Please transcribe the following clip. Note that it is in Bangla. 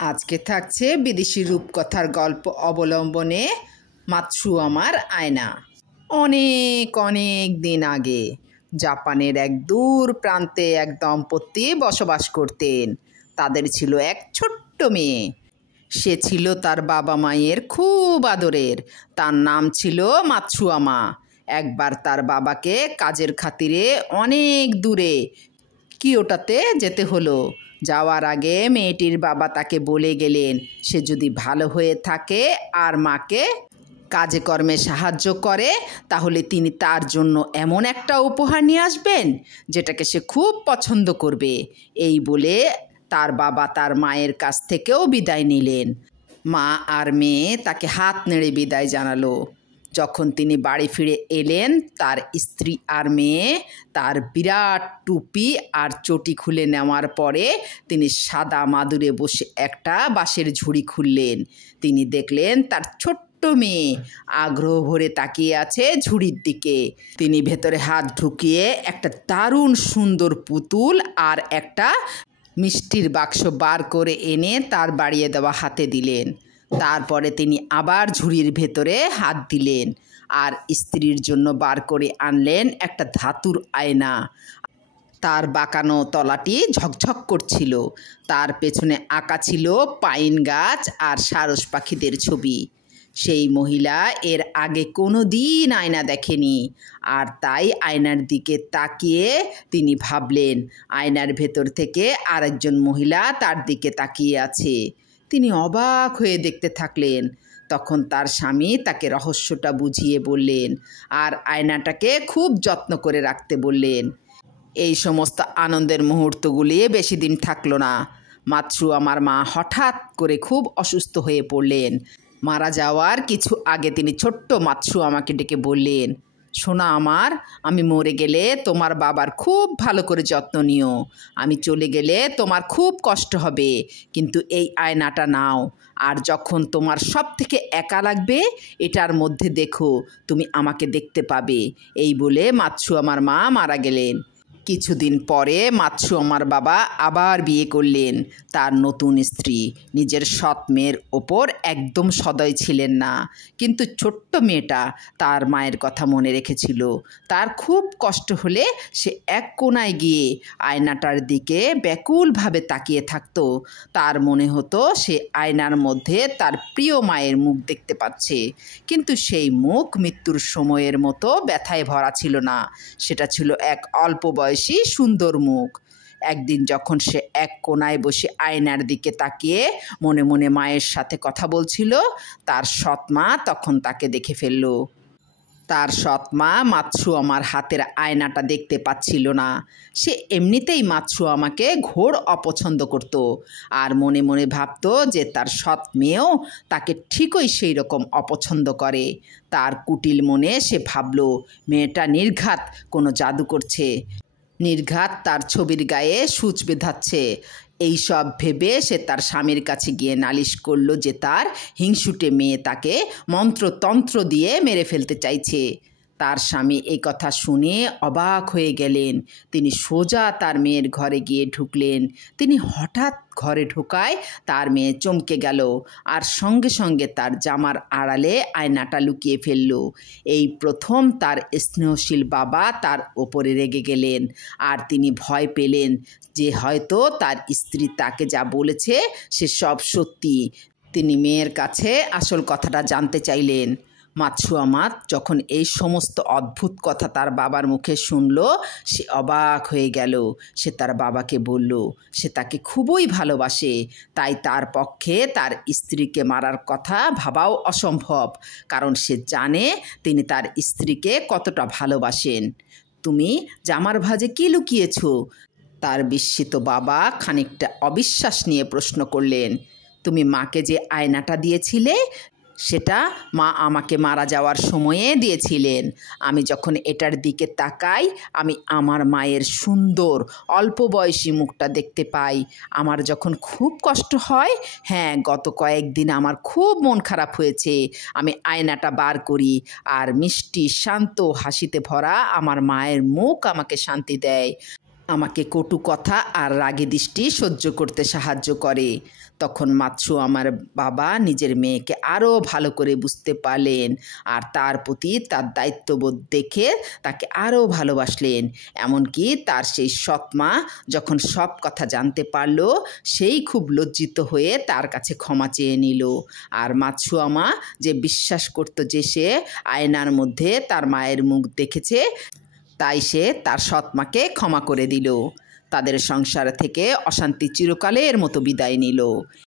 আজকে থাকছে বিদেশি রূপকথার গল্প অবলম্বনে মাতসু আমার আয়না। অনেক অনেক দিন আগে জাপানের এক দূর প্রান্তে এক দম্পতি বসবাস করতেন। তাদের ছিল এক ছোট্ট মেয়ে। সে ছিল তার বাবা মায়ের খুব আদরের। তার নাম ছিল মাতসুয়ামা। একবার তার বাবাকে কাজের খাতিরে অনেক দূরে কিয়োটোতে যেতে হলো। যাওয়ার আগে মেয়েটির বাবা তাকে বলে গেলেন, সে যদি ভালো হয়ে থাকে আর মাকে কাজে কর্মে সাহায্য করে তাহলে তিনি তার জন্য এমন একটা উপহার নিয়ে আসবেন যেটাকে সে খুব পছন্দ করবে। এই বলে তার বাবা তার মায়ের কাছ থেকেও বিদায় নিলেন। মা আর মেয়ে তাকে হাত নেড়ে বিদায় জানালো। যখন তিনি বাড়ি ফিরে এলেন, তার স্ত্রী আর মেয়ে তার বিরাট টুপি আর চটি খুলে নেওয়ার পরে তিনি সাদা মাদুরে বসে একটা বাঁশের ঝুড়ি খুললেন। তিনি দেখলেন তার ছোট্ট মেয়ে আগ্রহ ভরে তাকিয়ে আছে ঝুড়ির দিকে। তিনি ভেতরে হাত ঢুকিয়ে একটা দারুণ সুন্দর পুতুল আর একটা মিষ্টির বাক্স বার করে এনে তার বাড়িয়ে দেওয়া হাতে দিলেন। তারপরে তিনি আবার ঝুড়ির ভেতরে হাত দিলেন আর স্ত্রীর জন্য বার করে আনলেন একটা ধাতুর আয়না। তার বাঁকানো তলাটি ঝকঝক করছিল। তার পেছনে আঁকা ছিল পাইন গাছ আর সারস পাখিদের ছবি। সেই মহিলা এর আগে কোনো দিন আয়না দেখেনি, আর তাই আয়নার দিকে তাকিয়ে তিনি ভাবলেন আয়নার ভেতর থেকে আরেকজন মহিলা তার দিকে তাকিয়ে আছে। তিনি অবাক হয়ে দেখতে থাকলেন। তখন তার স্বামী তাকে রহস্যটা বুঝিয়ে বললেন আর আয়নাটাকে খুব যত্ন করে রাখতে বললেন। এই সমস্ত আনন্দের মুহূর্তগুলি বেশি দিন থাকলো না। মাতসু আমার মা হঠাৎ করে খুব অসুস্থ হয়ে পড়লেন। মারা যাওয়ার কিছু আগে তিনি ছোট্ট মাতসু আমাকে ডেকে বললেন, সোনা আমার, আমি মরে গেলে তোমার বাবার খুব ভালো করে যত্ন নিও। আমি চলে গেলে তোমার খুব কষ্ট হবে, কিন্তু এই আয়নাটা নাও। আর যখন তোমার সব থেকে একা লাগবে, এটার মধ্যে দেখো, তুমি আমাকে দেখতে পাবে। এই বলে মাতসু আমার মা মারা গেলেন। কিছুদিন পরে মাতসু আমার বাবা আবার বিয়ে করলেন। তার নতুন স্ত্রী নিজের সৎ মেয়ের ওপর একদম সদয় ছিলেন না, কিন্তু ছোট্ট মেয়েটা তার মায়ের কথা মনে রেখেছিল। তার খুব কষ্ট হলে সে এক কোণায় গিয়ে আয়নাটার দিকে ব্যাকুলভাবে তাকিয়ে থাকতো। তার মনে হতো সে আয়নার মধ্যে তার প্রিয় মায়ের মুখ দেখতে পাচ্ছে, কিন্তু সেই মুখ মৃত্যুর সময়ের মতো ব্যথায় ভরা ছিল না। সেটা ছিল এক অল্প বয়সী সুন্দর মুখ। একদিন যখন সে এক কোণায় বসে আয়নার দিকে তাকিয়ে মনে মনে মায়ের সাথে কথা বলছিল, তার সৎ মা তখন তাকে দেখে ফেলল। তার সৎ মা মাতসু আমার হাতের আয়নাটা দেখতে পাচ্ছিল না। সে এমনিতেই মাতসু আমাকে ঘোর অপছন্দ করত, আর মনে মনে ভাবত যে তার সৎ মেয়েও তাকে ঠিকই সেই রকম অপছন্দ করে। তার কুটিল মনে সে ভাবল মেয়েটা নির্ঘাত কোনো জাদু করছে, নির্ঘাত তার ছবির গায়ে সূচ বেঁধাচ্ছে। এই সব ভেবে সে তার স্বামীর কাছে গিয়ে নালিশ করল যে তার হিংসুটে মেয়ে তাকে মন্ত্রতন্ত্র দিয়ে মেরে ফেলতে চাইছে। তার স্বামী এই কথা শুনে অবাক হয়ে গেলেন। তিনি সোজা তার মেয়ের ঘরে গিয়ে ঢুকলেন। তিনি হঠাৎ ঘরে ঢোকায় তার মেয়ে চমকে গেল আর সঙ্গে সঙ্গে তার জামার আড়ালে আয়নাটা লুকিয়ে ফেলল। এই প্রথম তার স্নেহশীল বাবা তার ওপরে রেগে গেলেন, আর তিনি ভয় পেলেন যে হয়তো তার স্ত্রী তাকে যা বলেছে সে সব সত্যি। তিনি মেয়ের কাছে আসল কথাটা জানতে চাইলেন। মাতসুয়ামা যখন এই সমস্ত অদ্ভুত কথা তার বাবার মুখে শুনল, সে অবাক হয়ে গেল। সে তার বাবাকে বলল সে তাকে খুবই ভালোবাসে, তাই তার পক্ষে তার স্ত্রীকে মারার কথা ভাবাও অসম্ভব, কারণ সে জানে তিনি তার স্ত্রীকে কতটা ভালোবাসেন। তুমি জামার ভাঁজে কী লুকিয়েছ? তার বিস্মিত বাবা খানিকটা অবিশ্বাস নিয়ে প্রশ্ন করলেন, তুমি মাকে যে আয়নাটা দিয়েছিলে সেটা মা আমাকে মারা যাওয়ার সময়ে দিয়েছিলেন। আমি যখন এটার দিকে তাকাই, আমি আমার মায়ের সুন্দর অল্প বয়সী মুখটা দেখতে পাই। আমার যখন খুব কষ্ট হয়, হ্যাঁ, গত কয়েকদিন আমার খুব মন খারাপ হয়েছে, আমি আয়নাটা বার করি আর মিষ্টি শান্ত হাসিতে ভরা আমার মায়ের মুখ আমাকে শান্তি দেয়। আমাকে কটু কথা আর রাগী দৃষ্টি সহ্য করতে সাহায্য করে। তখন মাতসু আমার বাবা নিজের মেয়েকে আরও ভালো করে বুঝতে পারলেন আর তার প্রতি তার দায়িত্ববোধ দেখে তাকে আরও ভালোবাসলেন। এমনকি তার সেই সৎ মা যখন সব কথা জানতে পারল, সেই খুব লজ্জিত হয়ে তার কাছে ক্ষমা চেয়ে নিল। আর মাতসুয়ামা যে বিশ্বাস করতো যে সে আয়নার মধ্যে তার মায়ের মুখ দেখেছে, তাই সে তার সৎ মাকে ক্ষমা করে দিল। তাদের সংসার থেকে অশান্তি চিরকালের মতো বিদায় নিল।